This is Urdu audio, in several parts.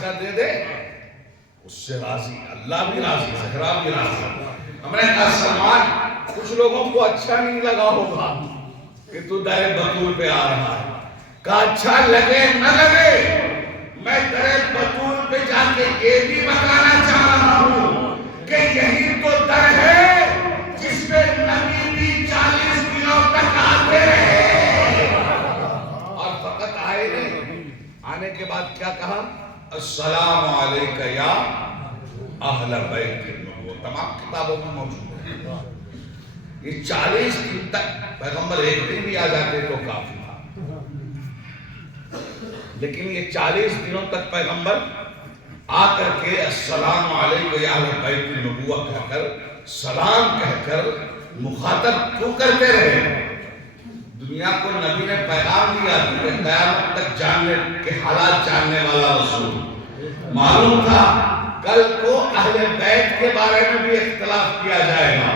کا دے دے اس سے راضی، اللہ بھی راضی، زہرا بھی راضی۔ ہم نے کہا سلمان کچھ لوگوں کو اچھا نہیں لگا ہوگا کہ تو در بطول پہ آ رہا ہے، کہا اچھا لگے نہ لگے میں در بطول پہ جا کے یہ بھی بتانا چاہ رہا ہوں کہ یہی تو در ہے جس پہ نبی بھی 40 دنوں تک آتے رہے، اور فقط آئے نہیں، آنے کے بعد کیا کہا؟ السلام علیکہ یا اہل بیت النبوہ، تمام کتابوں میں موجود ہے۔ یہ 40 دن تک پیغمبر ایک دن بھی آ جاتے تو کافی تھا، لیکن یہ 40 دنوں تک پیغمبر آ کر کے السلام علیکم یا اہل بیت النبوہ کہہ کر، سلام کہہ کر مخاطب کیوں کرتے رہے؟ دنیا کو نبی نے پیغام دیا کہ قیامت تک جاننے کے حالات جاننے والا رسول، معلوم تھا کل کو اہل بیت کے بارے میں بھی اختلاف کیا جائے گا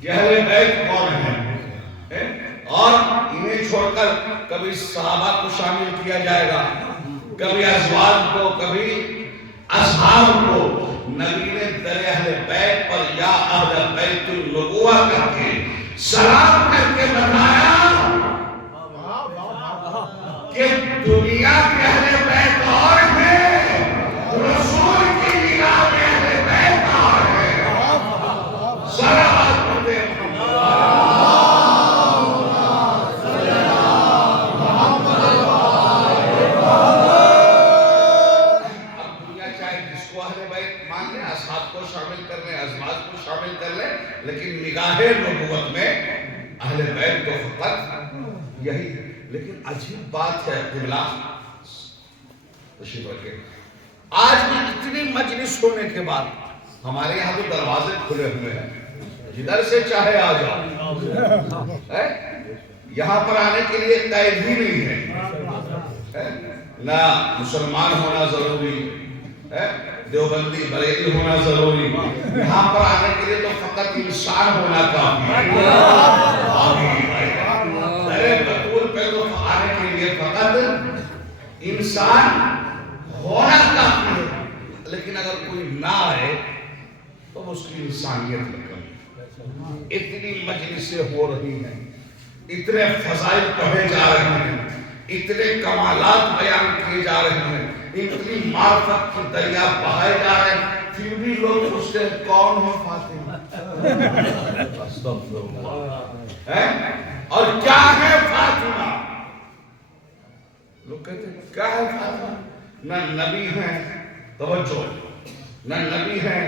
کہ اہل بیت کون ہیں، اور انہیں چھوڑ کر کبھی صحابہ کو شامل کیا جائے گا، کبھی ازواج کو، کبھی اصحاب کو۔ نبی نے در اہل بیت پر یا اہل بیت النبوہ کر کے سلام کر کے بتایا کہ دنیا کے اہل بیت اور ہیں، رسول کی نگاہ میں اہل بیت اور ہیں۔ صلوات پڑھتے ہیں لیکن نگاہ نبوت میں اہل بیت تو فقط یہی ہے۔ لیکن عجیب بات ہے قبلہ، تشریف رکھیں، آج بھی اتنی مجلس ہونے کے بعد ہمارے یہاں تو دروازے کھلے ہوئے ہیں، جدھر سے چاہے آ جاؤ، یہاں پر آنے کے لیے قید ہی نہیں ہے، نہ مسلمان ہونا ضروری ہے، دیوبندی بریلی ہونا ضروری، یہاں پر آنے کے لیے تو فقط انسان ہونا کافی ہے۔ در بطول پہ تو آنے کے لیے فقط انسان ہونا کافی ہے، لیکن اگر کوئی نہ آئے تو اس کی انسانیت میں کمی۔ اتنی مجلسیں ہو رہی ہیں، اتنے فضائل پڑھے جا رہے ہیں، اتنے کمالات بیان کیے جا رہے ہیں، اتنی معرفت کی دریا بہائے جا رہے ہیں، پھر بھی لوگ پوچھتے ہیں کون ہے فاطمہ؟ اور کیا ہے فاطمہ؟ لوگ کہتے ہیں کیا ہے فاطمہ؟ نہ نبی ہیں، توجہ، نہ نبی ہیں،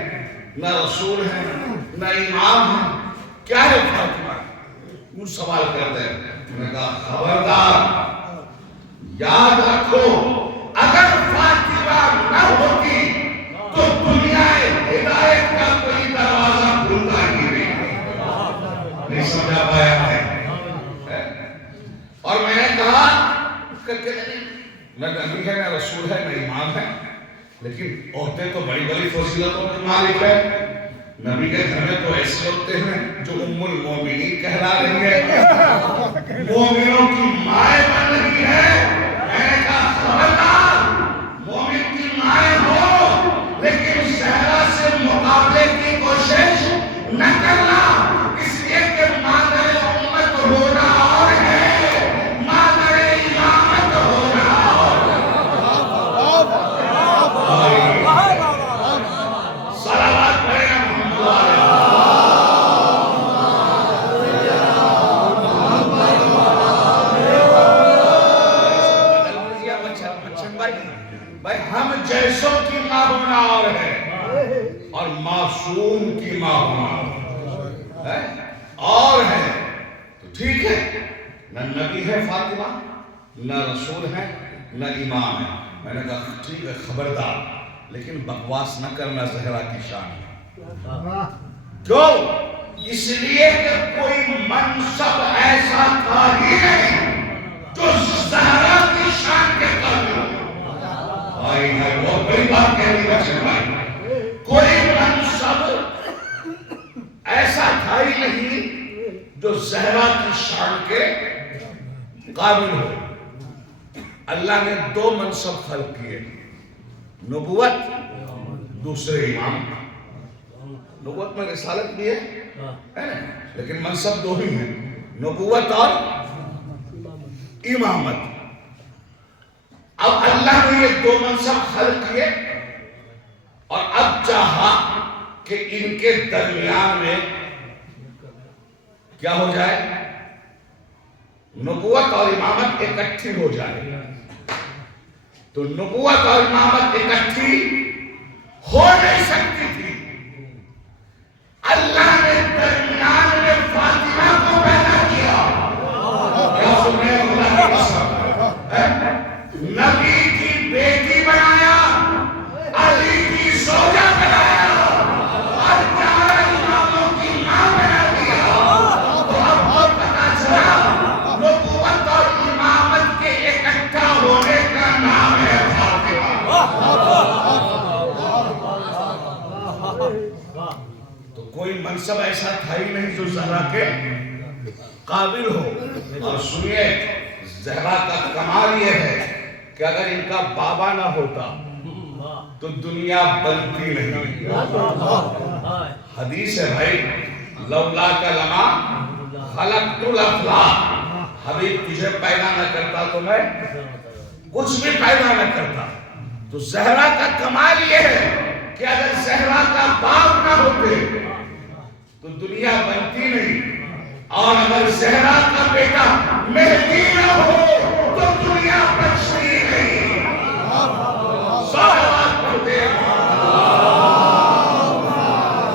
نہ رسول ہیں، نہ امام ہیں، کیا ہے فاطمہ؟ وہ سوال کرتے ہیں۔ میں نے کہا خبردار، یاد رکھو اگر فاطمہ نہ ہوتی تو دنیا ہدایت کا کوئی دروازہ کھلتا ہی نہیں سمجھا پایا ہے۔ اور میں نے کہا کہ نہ نبی ہے، نہ رسول ہے، نہ امام ہے، لیکن عورتیں تو بڑی بڑی فضیلتوں کے مالک ہے۔ نبی کے گھر میں تو ایسے ہوتے ہیں جو ام المومنین کہلا رہی ہے، مومنوں کی مائیں بن رہی ہے۔ میں نے کہا خبردار، مومن کی مائیں ہو لیکن زہرا سے مقابلے کی کوشش نہ کرنا، اس لیے کہ مادر امت ہونا اور ہے، مادر امامت ہونا اور ہے۔ صلوات پڑھیں محمد بھائی، ہم جیسوں کی ماں ہونا اور ہے، اور معصوم کی ماں ہونا اور ہے، تو ٹھیک ہے، نہ نبی ہے فاطمہ، نہ رسول ہے، نہ امام ہے۔ میں نے کہا ٹھیک ہے خبردار، لیکن بکواس نہ کرنا زہرا کی شان ہے۔ کیوں؟ اس لیے کہ کوئی منصب ایسا تھا ہی نہیں جو زہرا کی شان کے قابل ہو۔ آئی ہے بہت بڑی بات کہنی بچے بھائی، کوئی منصب ایسا تھا ہی نہیں جو زہرا کی شان کے قابل ہو۔ اللہ نے 2 منصب خلق کیے، نبوت دوسرے امام. نبوت میں رسالت بھی ہے نا؟ لیکن منصب دو ہی ہیں، نبوت اور امامت. اب اللہ نے یہ دو منصب خلق کیے اور اب چاہا کہ ان کے درمیان میں کیا ہو جائے؟ نبوت اور امامت اکٹھی ہو جائے. تو نبوت اور امامت اکٹھی ہو نہیں سکتی تھی. اللہ نے درمیان میں فاطمہ کو پیدا کیا. کیا سنیں اللہ کی قسم، نبی کی بیٹی بنایا، علی کی زوجہ بنایا اور چار اماموں کی ماں بنا دیا. تو اب وہ پتا چلا نبوت اور امامت کے اکٹھا ہونے کا نام ہے فاطمہ. تو کوئی منصب ایسا تھا ہی نہیں جو زہرا کے قابل ہو. اور سنیے، زہرا کا کمال یہ ہے کہ اگر ان کا بابا نہ ہوتا تو دنیا بنتی نہیں. حدیث ہے بھائی، لولا لما خلقت الافلاک. حبیب تجھے پیدا نہ کرتا تو میں کچھ بھی پیدا نہ کرتا. تو زہرا کا کمال یہ ہے کہ اگر زہرا کا باپ نہ ہوتے تو دنیا بنتی نہیں. اور اگر زہرا کا بیٹا مہدی نہ ہو